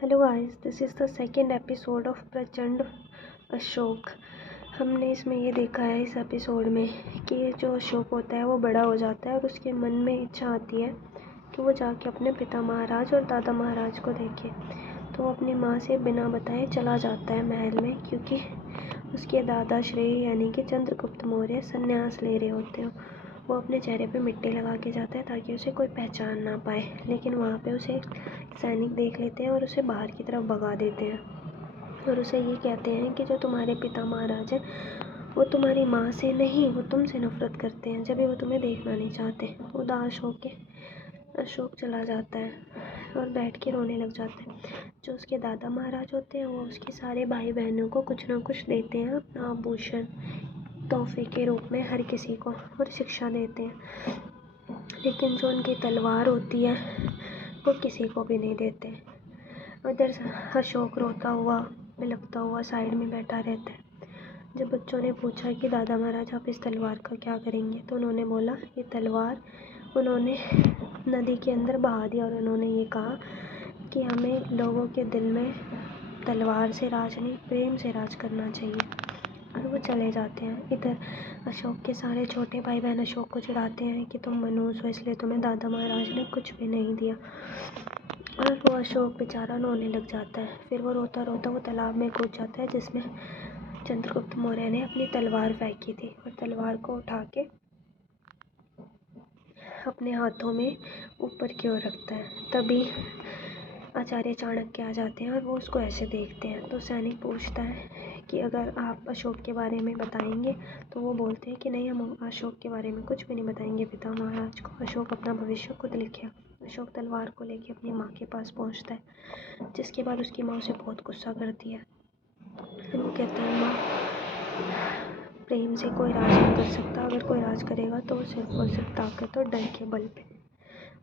Hello guys, this is the second episode of प्रचंड अशोक। हमने इसमें ये देखा है इस एपिसोड में कि जो अशोक होता है वो बड़ा हो जाता है और उसके मन में इच्छा आती है कि वो जाके अपने पिता महाराज और दादा महाराज को देखे। तो वो अपनी माँ से बिना बताए चला जाता है महल में, क्योंकि उसके दादा श्री यानी कि चंद्रगुप्त मौर्य संन्यास ले रहे होते हैं। वो अपने चेहरे पे मिट्टी लगा के जाता है ताकि उसे कोई पहचान ना पाए, लेकिन वहाँ पे उसे सैनिक देख लेते हैं और उसे बाहर की तरफ भगा देते हैं और उसे ये कहते हैं कि जो तुम्हारे पिता महाराज हैं वो तुम्हारी माँ से नहीं, वो तुमसे नफरत करते हैं, जब भी वो तुम्हें देखना नहीं चाहते। उदास होके अशोक चला जाता है और बैठ के रोने लग जाता है। जो उसके दादा महाराज होते हैं वो उसके सारे भाई बहनों को कुछ ना कुछ देते हैं अपना आभूषण तोहफे के रूप में हर किसी को, और शिक्षा देते हैं, लेकिन जो उनकी तलवार होती है वो किसी को भी नहीं देते। उधर अशोक रोता हुआ बिलखता हुआ साइड में बैठा रहता है। जब बच्चों ने पूछा कि दादा महाराज आप इस तलवार का क्या करेंगे, तो उन्होंने बोला ये तलवार उन्होंने नदी के अंदर बहा दिया और उन्होंने ये कहा कि हमें लोगों के दिल में तलवार से राज नहीं, प्रेम से राज करना चाहिए, और वो चले जाते हैं। इधर अशोक के सारे छोटे भाई बहन अशोक को चिढ़ाते हैं कि तुम मनहूस हो इसलिए तुम्हें दादा महाराज ने कुछ भी नहीं दिया, और वो अशोक बेचारा रोने लग जाता है। फिर वो रोता रोता वो तालाब में कूद जाता है जिसमें चंद्रगुप्त मौर्य ने अपनी तलवार फेंकी थी, और तलवार को उठा के अपने हाथों में ऊपर की ओर रखता है। तभी आचार्य चाणक्य आ जाते हैं और वो उसको ऐसे देखते हैं। तो सैनिक पूछता है कि अगर आप अशोक के बारे में बताएंगे, तो वो बोलते हैं कि नहीं, हम अशोक के बारे में कुछ भी नहीं बताएंगे पिता महाराज को, अशोक अपना भविष्य खुद लिखे। अशोक तलवार को लेके अपनी माँ के पास पहुँचता है, जिसके बाद उसकी माँ उसे बहुत गुस्सा करती है। फिर वो कहता है माँ, प्रेम से कोई राज नहीं कर सकता, अगर कोई राज करेगा तो वो सिर्फ और सिर्फ ताकत और डर के बल पे।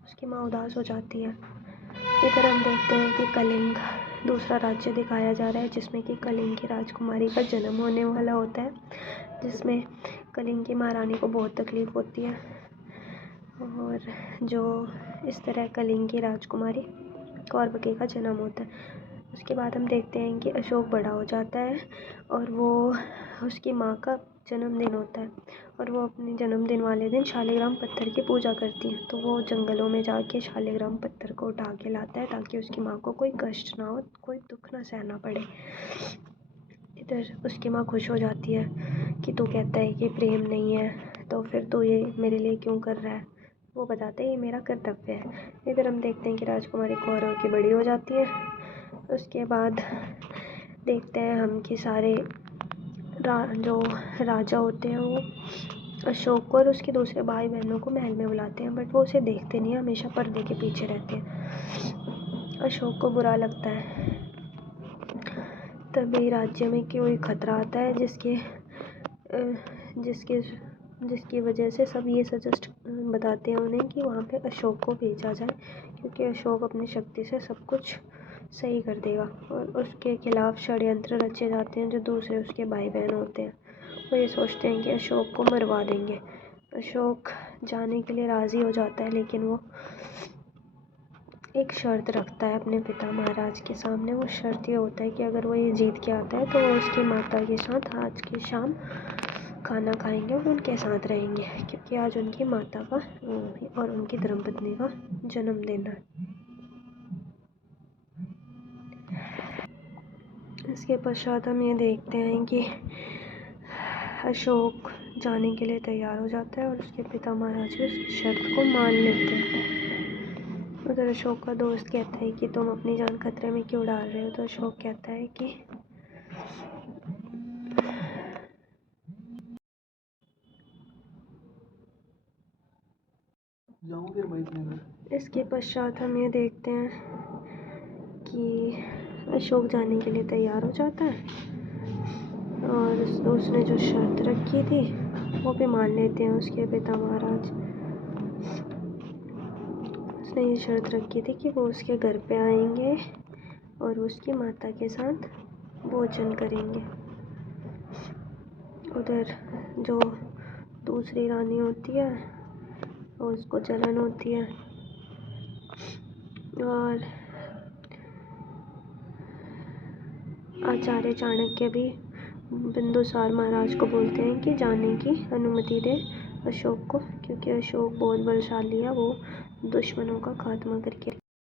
उसकी माँ उदास हो जाती है। इधर हम देखते हैं कि कलिंग दूसरा राज्य दिखाया जा रहा है, जिसमें कि कलिंग की राजकुमारी का जन्म होने वाला होता है, जिसमें कलिंग की महारानी को बहुत तकलीफ़ होती है। और जो इस तरह कलिंग की राजकुमारी कौरवकी का जन्म होता है। उसके बाद हम देखते हैं कि अशोक बड़ा हो जाता है और वो उसकी माँ का जन्मदिन होता है, और वो अपने जन्मदिन वाले दिन शालिग्राम पत्थर की पूजा करती है। तो वो जंगलों में जाके शालिग्राम पत्थर को उठा के लाता है ताकि उसकी माँ को कोई कष्ट ना हो, कोई दुख ना सहना पड़े। इधर उसकी माँ खुश हो जाती है कि तू कहता है कि प्रेम नहीं है, तो फिर तू ये मेरे लिए क्यों कर रहा है। वो बताते हैं ये मेरा कर्तव्य है। इधर हम देखते हैं कि राजकुमारी कौरव की बड़ी हो जाती है। उसके बाद देखते हैं हम कि सारे जो राजा होते हैं वो अशोक को और उसके दूसरे भाई बहनों को महल में बुलाते हैं, बट वो उसे देखते नहीं, हमेशा पर्दे के पीछे रहते हैं। अशोक को बुरा लगता है। तभी राज्य में कोई खतरा आता है जिसकी वजह से सब ये सजेस्ट बताते हैं उन्हें कि वहाँ पे अशोक को भेजा जाए, क्योंकि अशोक अपनी शक्ति से सब कुछ सही कर देगा। और उसके खिलाफ षड्यंत्र रचे जाते हैं जो दूसरे उसके भाई बहन होते हैं। वो ये सोचते हैं कि अशोक को मरवा देंगे। अशोक जाने के लिए राज़ी हो जाता है, लेकिन वो एक शर्त रखता है अपने पिता महाराज के सामने। वो शर्त ये होता है कि अगर वो ये जीत के आता है तो वो उसकी माता के साथ आज की शाम खाना खाएंगे और उनके साथ रहेंगे, क्योंकि आज उनकी माता का और उनकी धर्मपत्नी का जन्मदिन है। इसके पश्चात हम ये देखते हैं कि अशोक जाने के लिए तैयार हो जाता है और उसके पिता महाराज भी उसकी शर्त को मान लेते हैं। उधर अशोक का दोस्त कहता है कि तुम अपनी जान खतरे में क्यों डाल रहे हो। तो अशोक कहता है कि इसके पश्चात हम ये देखते हैं कि अशोक जाने के लिए तैयार हो जाता है और उसने जो शर्त रखी थी वो भी मान लेते हैं उसके पिता महाराज। उसने ये शर्त रखी थी कि वो उसके घर पे आएंगे और उसकी माता के साथ भोजन करेंगे। उधर जो दूसरी रानी होती है उसको जलन होती है और आचार्य चाणक्य भी बिंदुसार महाराज को बोलते हैं कि जाने की अनुमति दे अशोक को, क्योंकि अशोक बहुत बलशाली है, वो दुश्मनों का खात्मा करके